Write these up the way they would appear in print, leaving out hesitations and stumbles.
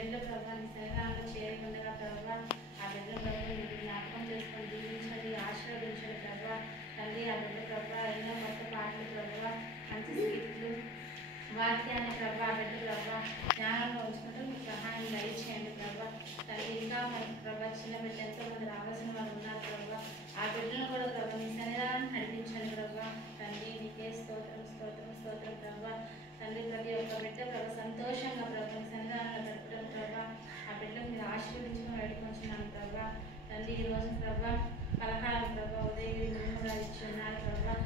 బిడ్డ ప్రభావ నీ సన్నిధానంలో చేరుకుండగా ప్రభావ ఆ బిడ్డ ప్రభావ మీరు జ్ఞాపకం చేసుకొని దీవించండి, ఆశీర్వదించండి ప్రభావ. తండ్రి ఆ బిడ్డ ప్రభావ ఎన్నో కొత్త పాటలు ప్రభావ, మంచి స్కీట్లు, వాక్యాన్ని ప్రభావ ఆ బిడ్డ ప్రభావ జ్ఞానంలో ఉంచుకుంటూ మీకు సహాయం దయచేయండి ప్రభావ. తండ్రి ఇంకా మనకి ప్రభావ చిన్న బిడ్డ ఎంతో మంది రావాల్సిన వాళ్ళు ఉన్నారు ప్రభావ. ఆ బిడ్డను కూడా ప్రభావ మీ సన్నిధానాన్ని నడిపించండి ప్రభావ. తండ్రి నీకే స్తోత్రం స్తోత్రం స్తోత్రం ప్రభావ. తండ్రి ప్రతి ఒక్క బిడ్డ ప్రభావ సంతోషంగా ప్రభావ మీ సన్నిధానంలో గడపడం ప్రభావ. ఆ బిడ్డను మీరు ఆశీర్వదించుకుని వేడుకొంచున్నాను ప్రభావ. తండ్రి ఈ రోజు ప్రభావ పలహారం ప్రభావ ఉదయగిరి ముందుగా ఇచ్చి ఉన్నారు ప్రభావ.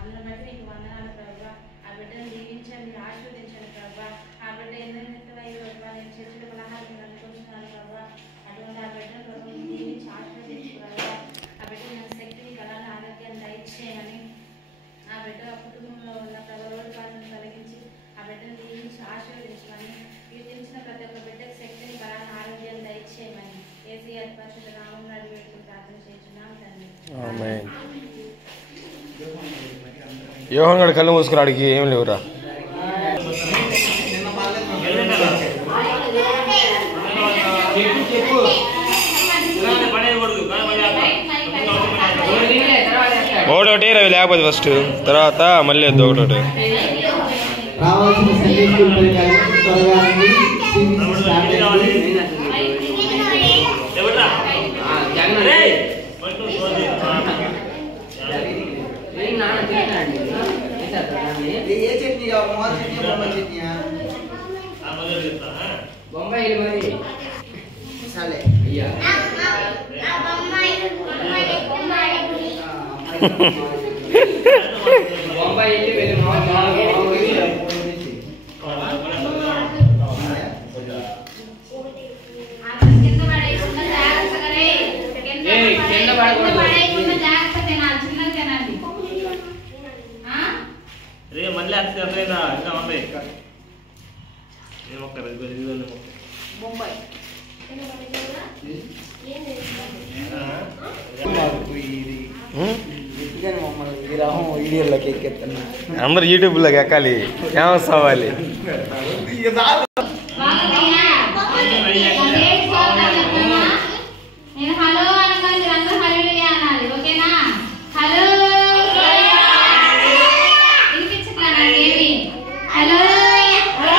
అందులో బట్టి నీకు వందనాలు ప్రభావ. ఆ బిడ్డను దీవించండి, ఆశీర్వదించండి ప్రభావ. ఆ బిడ్డ ఎన్నెన్నై ప్రభావ నేను చర్చలు పలహారం మీరు అనుకుంటున్నాను ప్రభావ. అటువంటి ఆ బిడ్డను ప్రభావ దీవించి ఆశీర్వదించు ప్రభావ. ఆ బిడ్డ నా శక్తిని బలాన్ని ఆరోగ్యాన్ని దయచేయమని, ఆ బిడ్డ కుటుంబంలో ఉన్న ప్రభావ లోటుపాట్లను తొలగించి ఆ బిడ్డను దీవించి ఆశీర్వదించమని, కీర్తించిన ప్రతి ఒక్క బిడ్డకు శక్తిని బలాన్ని ఆరోగ్యాన్ని దయచేయమని యేసయ్య పరిశుద్ధ నామములో అడిగి పెట్టుకుని ప్రార్థన చేస్తున్నాం తండ్రి. ఆమేన్. యోహాన్ గడు కళ్ళు మూసుకున్నాడికి ఏం లేవురా. ఒకటి రవి లేకపోతే ఫస్ట్ తర్వాత మళ్ళీ వద్దు ఒకటి. బొంబాయి మరి సరే అయ్యా బొంబాయి వెళ్ళి రే మళ్ళీ అట్లా ఉంది అందరు యూట్యూబ్లోకి ఎక్కాలి, ఫేమస్ అవ్వాలి.